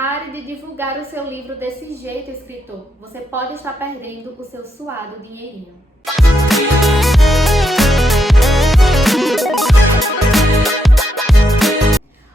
Pare de divulgar o seu livro desse jeito, escritor. Você pode estar perdendo o seu suado dinheirinho.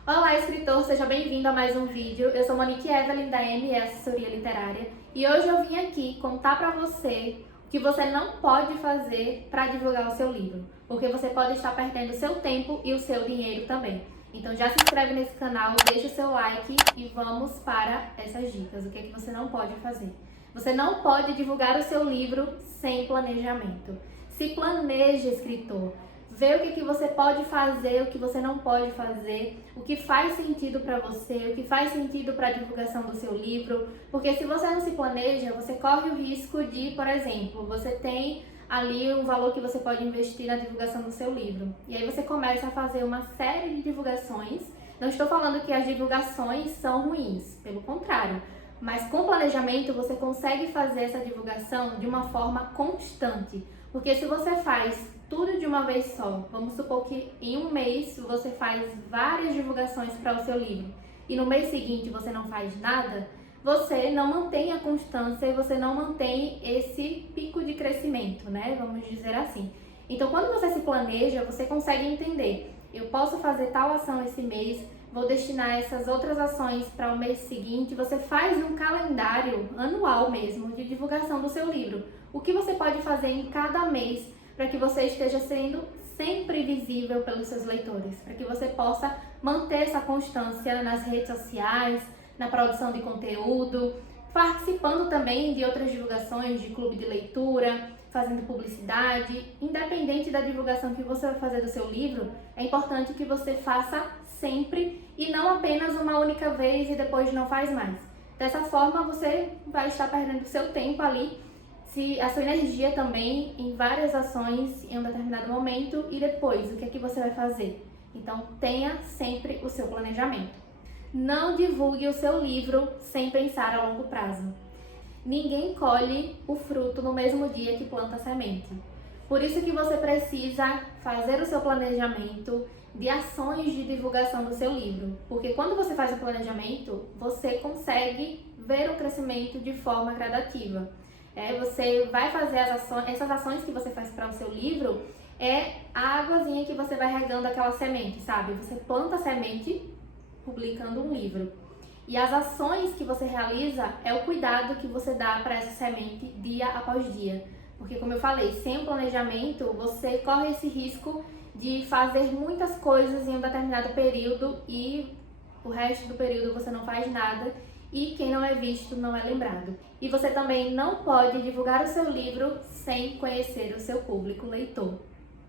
Olá, escritor! Seja bem-vindo a mais um vídeo. Eu sou Monique Evelyn, da ME Assessoria Literária, e hoje eu vim aqui contar pra você o que você não pode fazer para divulgar o seu livro, porque você pode estar perdendo o seu tempo e o seu dinheiro também. Então já se inscreve nesse canal, deixa o seu like e vamos para essas dicas. O que é que você não pode fazer? Você não pode divulgar o seu livro sem planejamento. Se planeje, escritor. Vê o que você pode fazer, o que você não pode fazer, o que faz sentido para você, o que faz sentido para a divulgação do seu livro. Porque se você não se planeja, você corre o risco de, por exemplo, você tem ali o valor que você pode investir na divulgação do seu livro. E aí você começa a fazer uma série de divulgações. Não estou falando que as divulgações são ruins, pelo contrário. Mas com planejamento você consegue fazer essa divulgação de uma forma constante. Porque se você faz tudo de uma vez só, vamos supor que em um mês você faz várias divulgações para o seu livro e no mês seguinte você não faz nada, você não mantém a constância e você não mantém esse pico de crescimento, né? Vamos dizer assim. Então, quando você se planeja, você consegue entender: eu posso fazer tal ação esse mês, vou destinar essas outras ações para o mês seguinte. Você faz um calendário anual mesmo de divulgação do seu livro. O que você pode fazer em cada mês para que você esteja sendo sempre visível pelos seus leitores, para que você possa manter essa constância nas redes sociais, na produção de conteúdo, participando também de outras divulgações de clube de leitura, fazendo publicidade. Independente da divulgação que você vai fazer do seu livro, é importante que você faça sempre e não apenas uma única vez e depois não faz mais. Dessa forma você vai estar perdendo seu tempo ali, a sua energia também em várias ações em um determinado momento, e depois o que é que você vai fazer? Então tenha sempre o seu planejamento. Não divulgue o seu livro sem pensar a longo prazo. Ninguém colhe o fruto no mesmo dia que planta a semente. Por isso que você precisa fazer o seu planejamento de ações de divulgação do seu livro. Porque quando você faz o planejamento, você consegue ver o crescimento de forma gradativa. Você vai fazer essas ações que você faz para o seu livro, é a águazinha que você vai regando aquela semente, sabe? Você planta a semente publicando um livro. E as ações que você realiza é o cuidado que você dá para essa semente dia após dia. Porque, como eu falei, sem o planejamento, você corre esse risco de fazer muitas coisas em um determinado período e o resto do período você não faz nada. E quem não é visto não é lembrado. E você também não pode divulgar o seu livro sem conhecer o seu público leitor.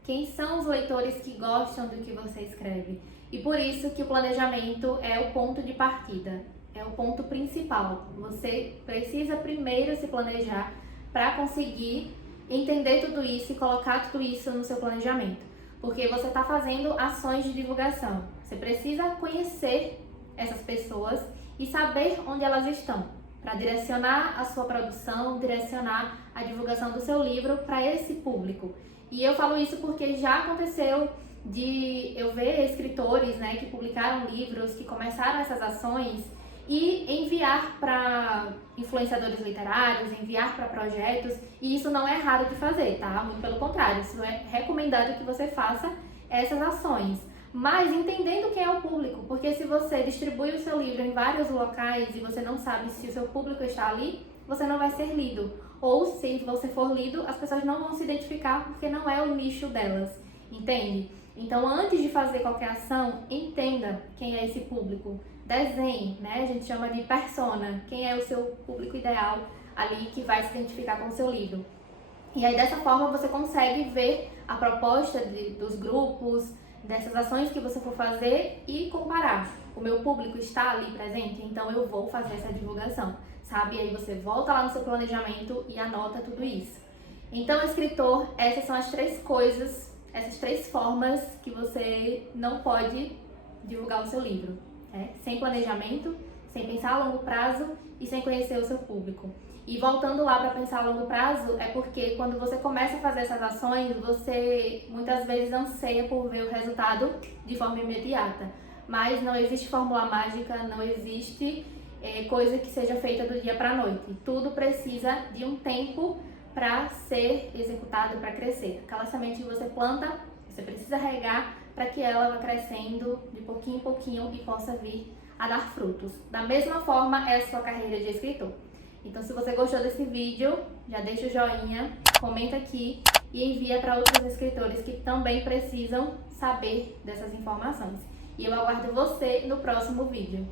Quem são os leitores que gostam do que você escreve? E por isso que o planejamento é o ponto de partida, é o ponto principal. Você precisa primeiro se planejar para conseguir entender tudo isso e colocar tudo isso no seu planejamento. Porque você está fazendo ações de divulgação. Você precisa conhecer essas pessoas e saber onde elas estão, para direcionar a sua produção, direcionar a divulgação do seu livro para esse público. E eu falo isso porque já aconteceu de eu ver escritores, né, que publicaram livros, que começaram essas ações e enviar para influenciadores literários, enviar para projetos, e isso não é raro de fazer, tá? Muito pelo contrário, isso é recomendado que você faça essas ações. Mas entendendo quem é o público, porque se você distribui o seu livro em vários locais e você não sabe se o seu público está ali, você não vai ser lido. Ou se você for lido, as pessoas não vão se identificar porque não é o nicho delas, entende? Então, antes de fazer qualquer ação, entenda quem é esse público. Desenhe, né? A gente chama de persona, quem é o seu público ideal ali que vai se identificar com o seu livro. E aí, dessa forma, você consegue ver a proposta dos grupos, dessas ações que você for fazer e comparar. O meu público está ali presente, então eu vou fazer essa divulgação, sabe? E aí você volta lá no seu planejamento e anota tudo isso. Então, escritor, essas são as três coisas, essas três formas que você não pode divulgar o seu livro. Sem planejamento, sem pensar a longo prazo e sem conhecer o seu público. E voltando lá para pensar a longo prazo, é porque quando você começa a fazer essas ações, você muitas vezes anseia por ver o resultado de forma imediata. Mas não existe fórmula mágica, não existe coisa que seja feita do dia para a noite. Tudo precisa de um tempo para ser executado, para crescer. Aquela semente que você planta, você precisa regar para que ela vá crescendo de pouquinho em pouquinho e possa vir a dar frutos. Da mesma forma é a sua carreira de escritor. Então, se você gostou desse vídeo, já deixa o joinha, comenta aqui e envia para outros escritores que também precisam saber dessas informações. E eu aguardo você no próximo vídeo.